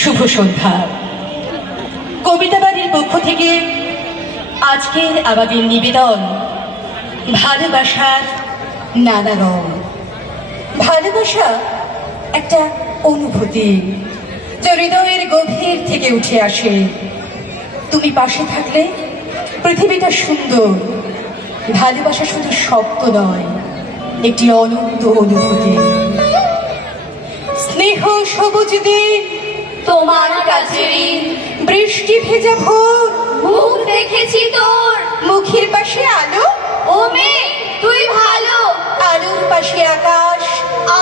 শুভ সন্ধ্যা। কবিতা বাড়ির পক্ষ থেকে আজকের আমাদের নিবেদন ভালোবাসার নানা রং। ভালোবাসা একটা অনুভূতি যা হৃদয়ের গভীর থেকে উঠে আসে। তুমি পাশে থাকলে পৃথিবীটা সুন্দর। ভালোবাসা শুধু শব্দ নয়, একটি অনন্ত অনুভূতি। স্নেহ সবুজ দিন তোমার কাছে ঋণ, বৃষ্টি ভেজা ভোর, মুখ দেখেছি তোর, মুখের পাশে আলো, ও মেয়ে তুই ভালো, আলোর পাশে আকাশ,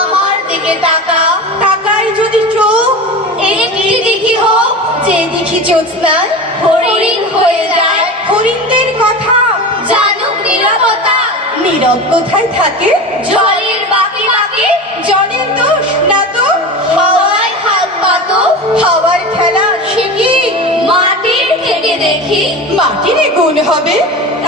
আমার দিকে তাকা, তাকায় যদি চোখ, একটি দিকে হোক, যে দেখি জ্যোৎস্নায় হরিণ হয়ে যায়, হরিণদের কথা জানুক নীরবতা, নীরব কোথায় থাকে, জলের বাকি বাকি, জলের দোষ না তো, হাওয়ায় হাত পাতো, হাওয়ার খেলা সে কি, মাটির থেকে দেখি, মাটির গুণ হবে,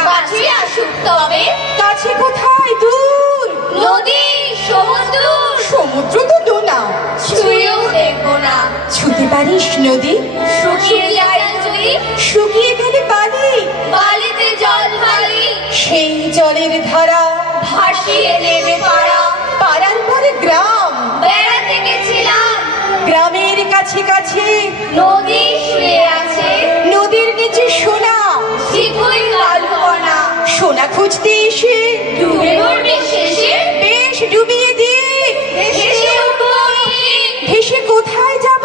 কাছে আসুক তবে, কাছে কোথায় দূর, নদী সমুদ্র, সমুদ্র তো দোনা, ছুঁয়েও দেখবো না, ছুতে পারিস নদী, শুকিয়ে যায় যদি, শুকিয়ে গেলে বালি, বালিতে জল ঢালি, সেই জলের ধারা, ভাসিয়ে নেবে পাড়া, পাড়ার পরে গ্রাম, বেড়াতে গেছিলাম, গ্রামের কাছে কাছে নদী শুয়ে আছে, নদীর নিচে সোনা, শিখুই কালো কণা, সোনা খুঁজতে এসে ডুবে মরবে শেষে, বেশ ডুবিয়ে দিয়ে ভেসে উঠবো একদিন, ভেসে কোথায় যাব,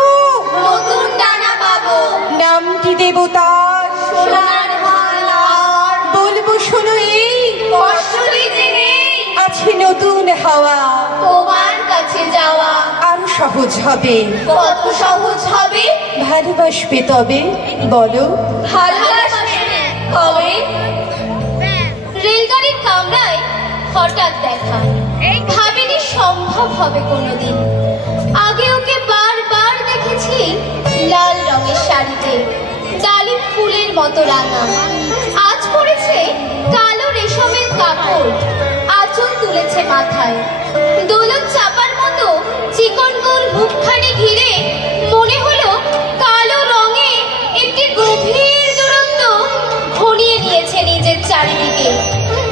নতুন ডানা পাবো, নামটি দেবতার, সোনার হাওয়ার, বলবো শোনো এই কষ্ট দিতে নেই, আছে নতুন হাওয়া, তোমার কাছে যাওয়া, আরো সহজ হবে, কত সহজ হবে, ভালোবাসবে তবে বলো, ভালোবাসবে কবে, রেলগাড়ির কামরায় হঠাৎ দেখা, ভাবিনি সম্ভব হবে কোনোদিন, আগে ওকে বারবার দেখেছি লাল রঙের শাড়িতে, ডালিম ফুলের মতো রাঙা, আজ পরেছে কালো রেশমের কাপড়, আঁচল তুলেছে মাথায়, দোলন চাপার মতো চিকন গোল মুখখানি ঘিরে মনে হলো কালো রঙে একটি গভীর দূরত্ব ঘনিয়ে নিয়েছে নিজের চারিদিকে,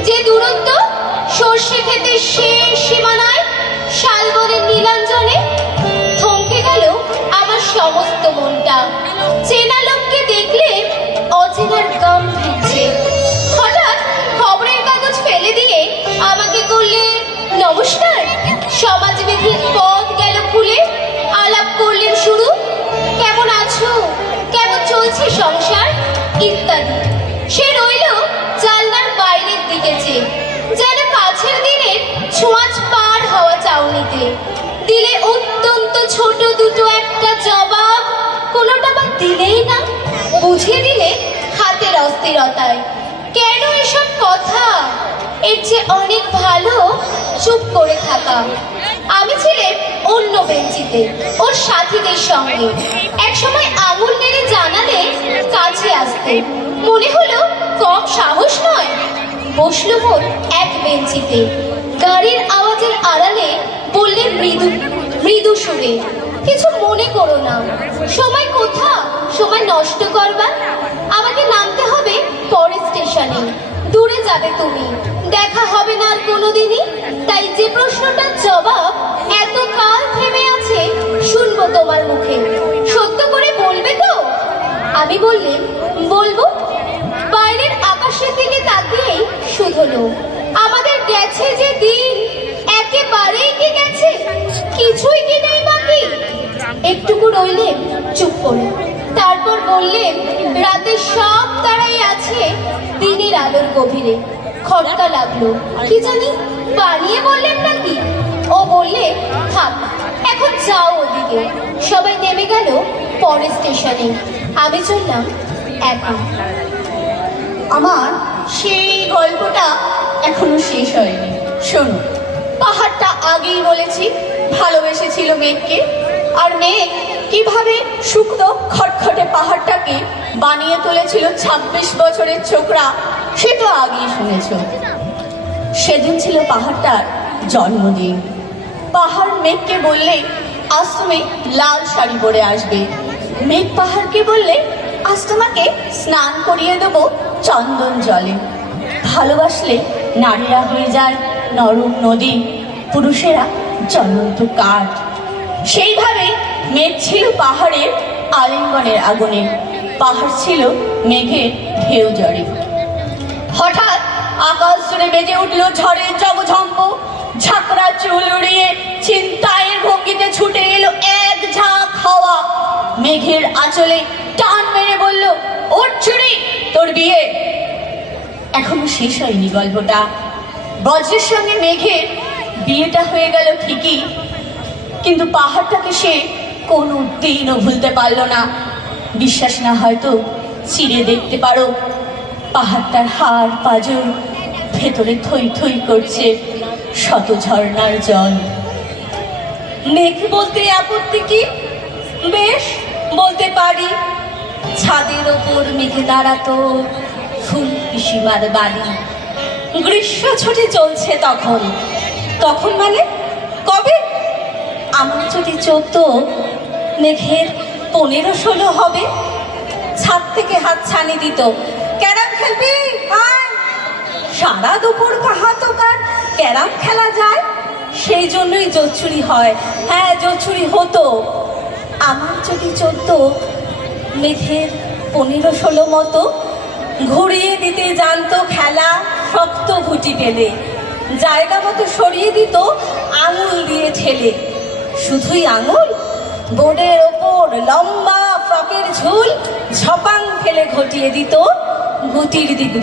যে দূরত্ব সর্ষে ক্ষেতের শেষ সীমানায় শালবনের নীলাঞ্জনে। থমকে গেল আমার সমস্ত মনটা, চেনা লোককে দেখলে অচেনার গম ফিরছে। হঠাৎ খবরের কাগজ ফেলে দিয়ে আমাকে করলে নমস্কার, সমাজবিধির পথ গেল খুলে, আলাপ করলেন শুরু, কেমন আছো, কেমন চলছে সংসার ইত্যাদি। সে রইল জানলার বাইরের দিকে চেয়ে, যেন কাছের দিনের ছোঁয়াচ পার হওয়া চাউনিতে। দিলে অত্যন্ত ছোট দুটো একটা জবাব, কোনোটা বা দিলেই না, বুঝিয়ে দিলে হাতের অস্থিরতায়। কেন এসব কথা, এর যে অনেক ভালো চুপ করে থাকা। আমি ছিলাম অন্য বেঞ্চিতে ওর সাথীদের সঙ্গে, একসময় আঙুল নেড়ে জানালে কাছে আসতে, মনে হলো কম সাহস নয়। বসলো মোর এক বেঞ্চিতে, গাড়ির আওয়াজের আড়ালে বললে মৃদু মৃদু সুরে, কিছু মনে করো না, সময় কোথা, সময় নষ্ট করবার, আমাকে নামতে হবে পরের স্টেশনে, দূরে যাবে তুমি, দেখা হবে না আর কোনোদিনই। তাই যে প্রশ্নটার জবাব এত কাল থেমে আছে শুনবো তোমার মুখে, সত্য করে বলবে তো? আমি বললেন বলবো। বাইরের আকাশের দিকে তাকিয়েই শুধলো, আমাদের গেছে যে দিন একেবারেই কি গেছে, কিছুই কি নেই বাকি। একটুকু রইলেন চুপ করে, তারপর বললেন রাতে সব তারাই আছে দিনের আলোর গভীরে। খটকা লাগলো, কি জানি বানিয়ে বললেন নাকি। ও বললে থাক, এখন যাও ওদিকে। সবাই নেমে গেল পরের স্টেশনে, আমি চললাম একা। আমার সেই গল্পটা এখনো শেষ হয়নি। শোনো, পাহাড়টা আগেই বলেছি ভালোবেসেছিল মেঘকে, আর মেঘ কিভাবে শুকনো খটখটে পাহাড়টাকে বানিয়ে তুলেছিল 26 বছরের ছোকরা, সে তো আগেই শুনেছ। সেদিন ছিল পাহাড়টার জন্মদিন। পাহাড় মেঘকে বললে আজ তুমি লাল শাড়ি পরে আসবে। মেঘ পাহাড়কে বললে, আজ তোমাকে স্নান করিয়ে দেবো চন্দন জলে। ভালোবাসলে নারীরা হয়ে যায় নরম নদী, পুরুষেরা জ্বলন্ত কাঠ। সেইভাবে মেঘ ছিল পাহাড়ের আলিঙ্গনের আগুনে, পাহাড় ছিল মেঘের ঢেউ জড়ে। হঠাৎ আকাশ জুড়ে বেজে উঠল ঝড়ের জগঝম্প। ঝাঁকড়া চুল উড়িয়ে চিন্তায়ের ভঙ্গিতে ছুটে এলো এক ঝাঁক হাওয়া। মেঘের আঁচলে টান মেরে বলল, ওর চুরি, তোর বিয়ে। এখনো শেষ হয়নি গল্পটা। বজ্রের সঙ্গে মেঘের বিয়েটা হয়ে গেল ঠিকই, কিন্তু পাহাড়টাকে সে কোনো দিনও ভুলতে পারল না। বিশ্বাস না হয়তো চিরে দেখতে পারো, পাহাড়টার হাড় পাঁজর ভেতরে থই থই করছে শত ঝর্ণার জল। মেঘ বলতে আপত্তি কি? বেশ, বলতে পারি। ছাদের ওপর মেঘে দাঁড়াতো ফুল পিসিমার বাড়ি। গ্রীষ্ম ছুটি চলছে তখন। তখন মানে কবে? আমার যদি 14, মেঘের 15-16 হবে। ছাদ থেকে হাত ছানি দিত, ক্যারাম খেলবি আয়। সারা দুপুর কাহাতো কার ক্যারাম খেলা যায়। সেই জন্যই জোচ্ছুরি হয়। হ্যাঁ, জোচ্ছুরি হতো। আমার যদি 14, মেঘের 15-16 মতো। ঘুরিয়ে দিতে জানতো খেলা শক্ত ঘুটি পেলে, জায়গা মতো সরিয়ে দিত আঙুল দিয়ে ঠেলে। শুধুই আঙুল, বোর্ডের ওপর লম্বা ফ্রকের ঝুল ঝপাং ফেলে ঘটিয়ে দিত গুটির দিক